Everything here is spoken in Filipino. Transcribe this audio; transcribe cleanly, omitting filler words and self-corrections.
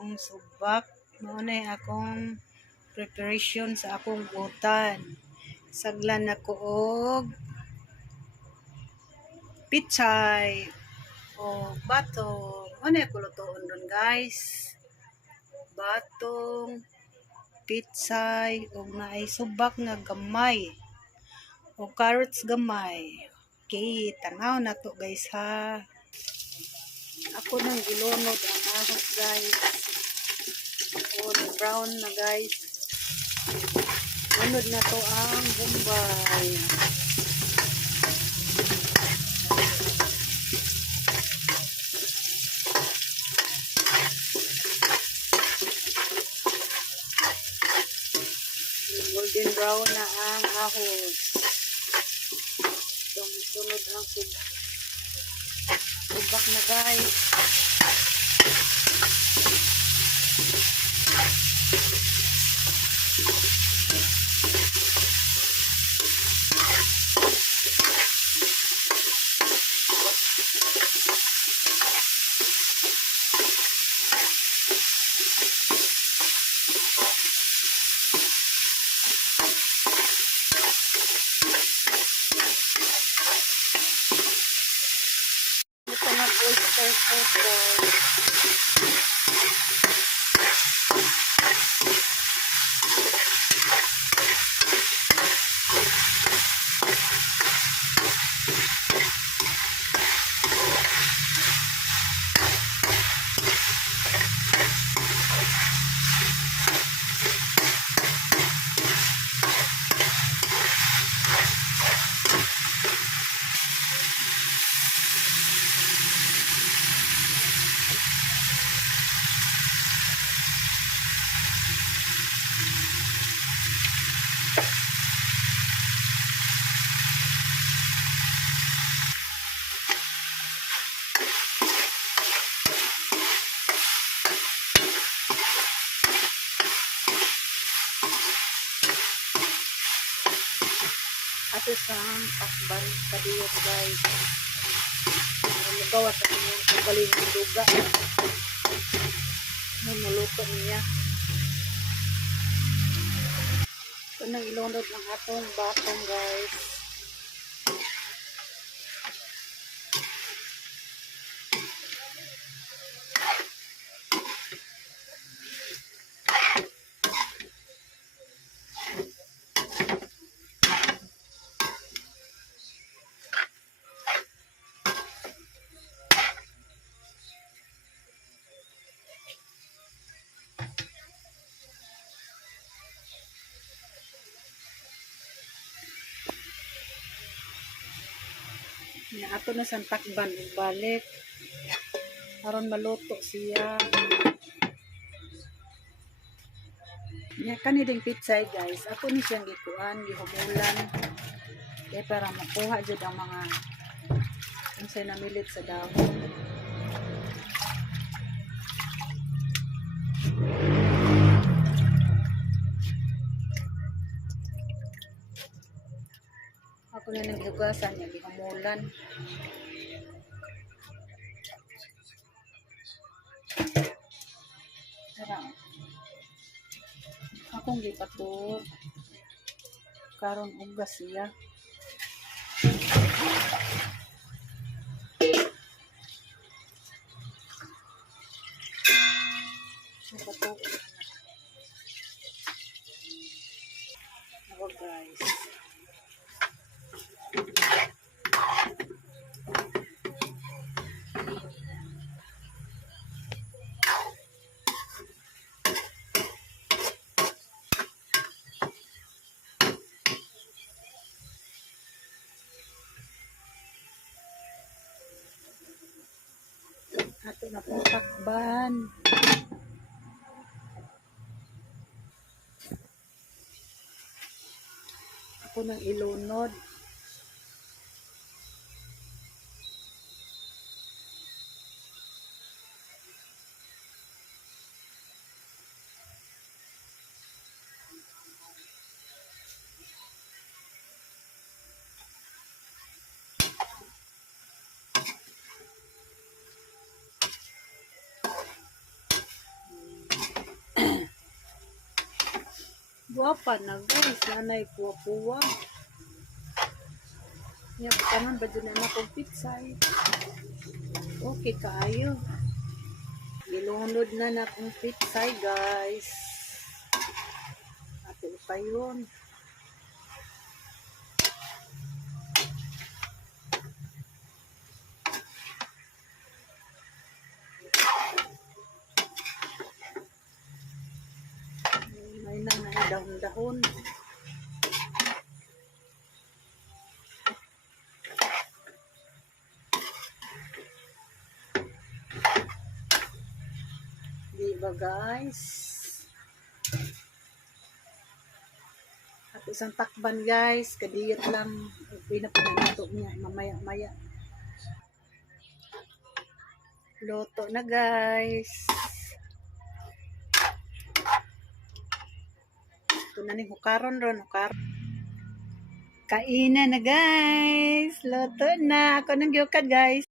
akong subak. Muna akong preparation sa akong butan. Saglan ako og pichay o batong. Muna ako lutoon dun guys. Batong, pichay, o naay subak nga gamay. O carrots gamay. Okay, tanaw na to guys ha. Ako nang ilunod ang ahos guys. O brown na guys. Lunod na to ang bombay. Golden brown na ang ahos. Sunod ang subak na guys. Ito na oyster sauce guys. Ato sa pasban kadiyot guys. Magawa sa kanyang kabaling ng duga. Nuluto niya. Ito nang ilunod ng atong batong guys. Ato na sang takban balik aron maluto siya. Ya kani ding pizza guys, ako ni siyang gikuan, gihumulan kaya para makuha jud ang mga unsay namilit sa dahon. Ako na nang gihugasan niya, gihumulan. Akong gipatur karon ugas siya. Ako guys. Ato na po takban. Ako nang ilunod. Guwapa na guys, nanay puwa-puwa. Yan, kanan ba dyan na akong pitsay? Okay kaayo. Ilunod na na akong pitsay guys. Ato pa yun. May na dahon-dahon. Diba guys? At isang takban guys, kadiyat lang. Pinapinato niya, mamaya-maya. Luto na guys. Ito na ni hukaron ron, hukaron. Kainan na guys. Luto na. Ako nang gyukad guys.